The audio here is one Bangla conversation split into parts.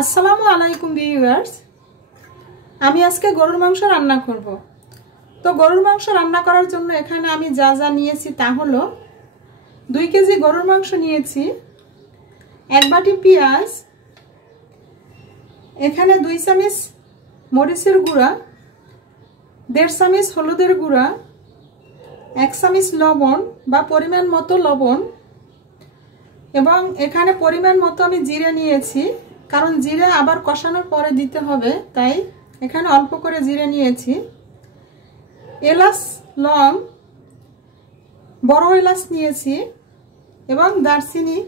আসসালামু আলাইকুম ভিউয়ার্স, আমি আজকে গরুর মাংস রান্না করব। তো গরুর মাংস রান্না করার জন্য এখানে আমি যা যা নিয়েছি তা হলো 2 কেজি গরুর মাংস নিয়েছি, 1 বাটি পেঁয়াজ, এখানে 2 চামচ মরিচের গুঁড়া, 1.5 চামচ হলুদের গুঁড়া, 1 চামচ লবণ বা পরিমাণ মতো লবণ, এবং এখানে পরিমাণ মতো আমি জিরে নিয়েছি, কারণ জিরে আবার কষানোর পরে দিতে হবে, তাই এখানে অল্প করে জিরে নিয়েছি। এলাচ, লং, বড় এলাচ নিয়েছি এবং দারচিনি।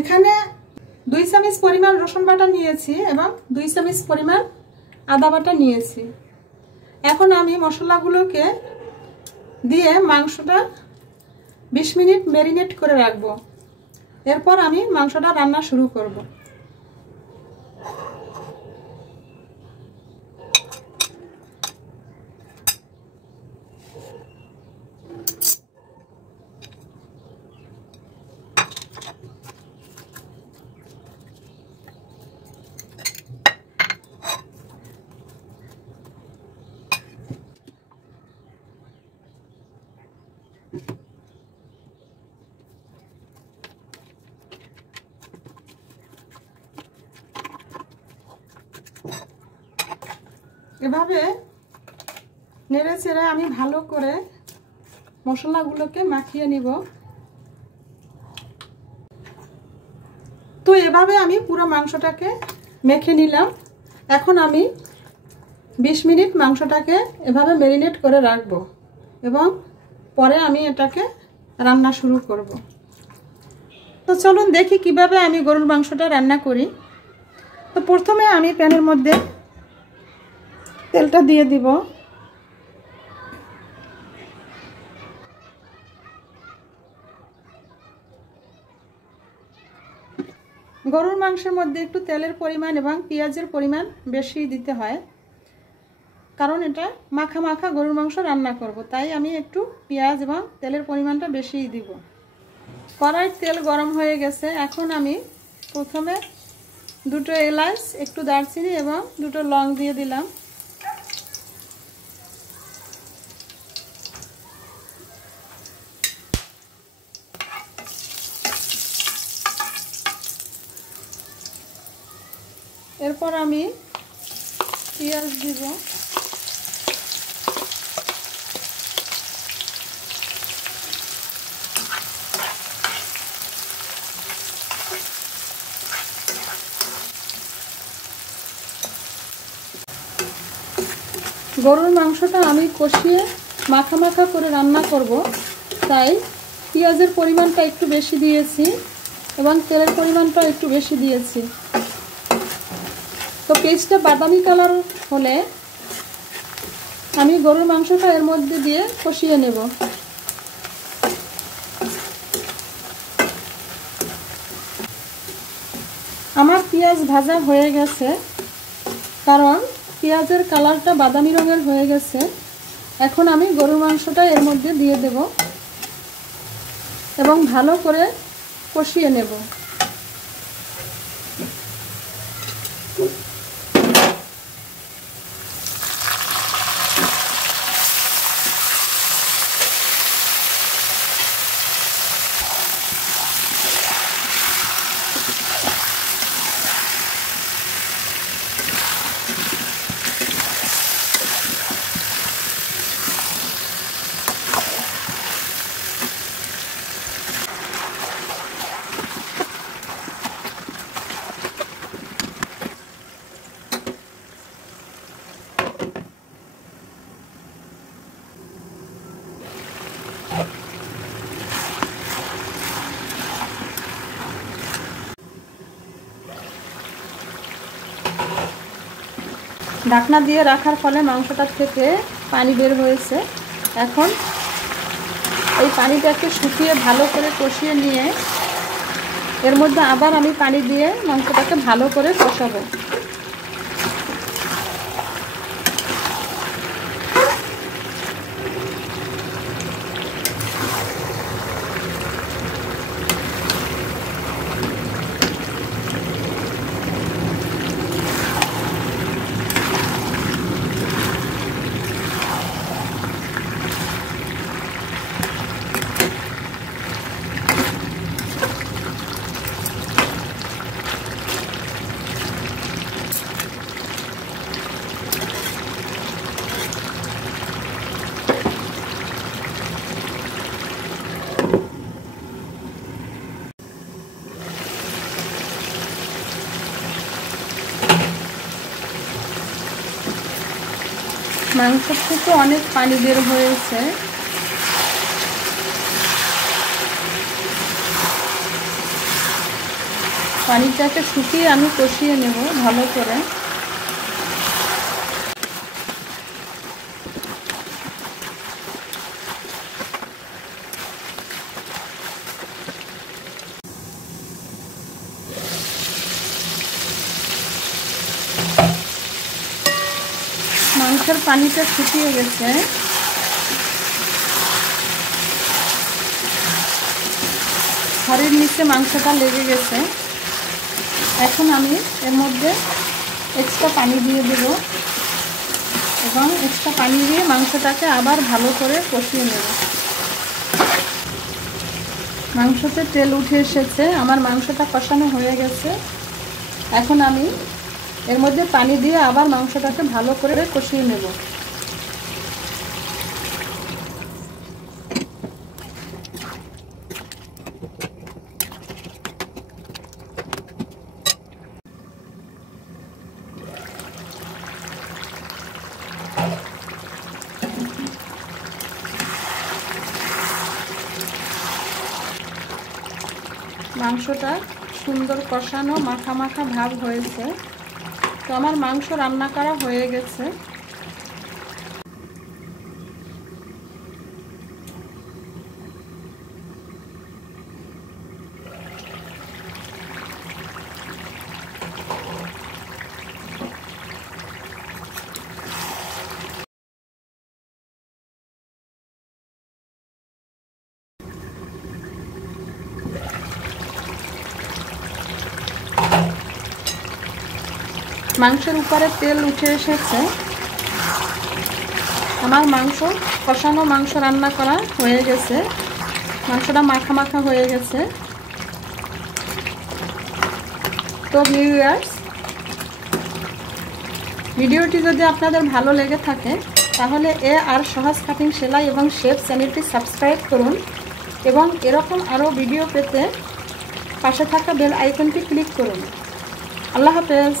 এখানে 2 চামচ পরিমাণ রসুন বাটা নিয়েছি এবং 2 চামচ পরিমাণ আদা বাটা নিয়েছি। এখন আমি মশলাগুলোকে দিয়ে মাংসটা 20 মিনিট ম্যারিনেট করে রাখবো। এরপর আমি মাংসটা রান্না শুরু করব। এভাবে নেড়ে চেড়ে আমি ভালো করে মশলাগুলোকে মাখিয়ে নিব। তো এভাবে আমি পুরো মাংসটাকে মেখে নিলাম। এখন আমি 20 মিনিট মাংসটাকে এভাবে ম্যারিনেট করে রাখব এবং পরে আমি এটাকে রান্না শুরু করব। তো চলুন দেখি কিভাবে আমি গরুর মাংসটা রান্না করি। তো প্রথমে আমি প্যানের মধ্যে তেলটা দিয়ে দিব। গরুর মাংসের মধ্যে একটু তেলের পরিমাণ এবং পেঁয়াজের পরিমাণ বেশি দিতে হয়, কারণ এটা মাখা মাখা গরুর মাংস রান্না করব, তাই আমি একটু পেঁয়াজ এবং তেলের পরিমাণটা বেশিই দিব। কড়াইয়ের তেল গরম হয়ে গেছে। এখন আমি প্রথমে 2টো এলাচ, একটু দারচিনি এবং 2টো লং দিয়ে দিলাম। এরপর আমি পেঁয়াজ দিব। গরুর মাংসটা আমি কষিয়ে মাখা মাখা করে রান্না করব, তাই পেঁয়াজের পরিমাণটা একটু বেশি দিয়েছি এবং তেলের পরিমাণটা একটু বেশি দিয়েছি। তো পেঁয়াজটা বাদামি কালার হলে আমি গরুর মাংসটা এর মধ্যে দিয়ে কষিয়ে নেব। আমার পেঁয়াজ ভাজা হয়ে গেছে, কারণ পেঁয়াজের কালারটা বাদামি রঙের হয়ে গেছে। এখন আমি গরুর মাংসটা এর মধ্যে দিয়ে দেব এবং ভালো করে কষিয়ে নেব। ঢাকনা দিয়ে রাখার ফলে মাংসটার থেকে পানি বের হয়েছে। এখন এই পানিটাকে শুকিয়ে ভালো করে কষিয়ে নিয়ে এর মধ্যে আবার আমি পানি দিয়ে মাংসটাকে ভালো করে কষাবো। মাংস থেকে অনেক পানি বের হয়েছে। পানিটাকে শুকিয়ে আমি কষিয়ে নেব ভালো করে। মাংসের পানিটা শুকিয়ে গেছে। হাঁড়ির নিচে মাংসটা লেগে গেছে। এখন আমি এর মধ্যে এক্সট্রা পানি দিয়ে দেব এবং এক্সট্রা পানি দিয়ে মাংসটাকে আবার ভালো করে কষিয়ে নেব। মাংসতে তেল উঠে এসেছে, আমার মাংসটা কষানো হয়ে গেছে। এখন আমি এর মধ্যে পানি দিয়ে আবার মাংসটাকে ভালো করে কষিয়ে নেব। মাংসটা সুন্দর কষানো মাখা মাখা ভাব হয়েছে। তো আমার মাংস রান্না করা হয়ে গেছে। মাংসের উপরে তেল উঠে এসেছে। আমার মাংস কষানো মাংস রান্না করা হয়ে গেছে। মাংসটা মাখা মাখা হয়ে গেছে। তো ভিউয়ার্স, ভিডিওটি যদি আপনাদের ভালো লেগে থাকে তাহলে আর সহজ কাটিং সেলাই এবং শেপ চ্যানেলটি সাবস্ক্রাইব করুন এবং এরকম আরও ভিডিও পেতে পাশে থাকা বেল আইকনটি ক্লিক করুন। আল্লাহ হাফেজ।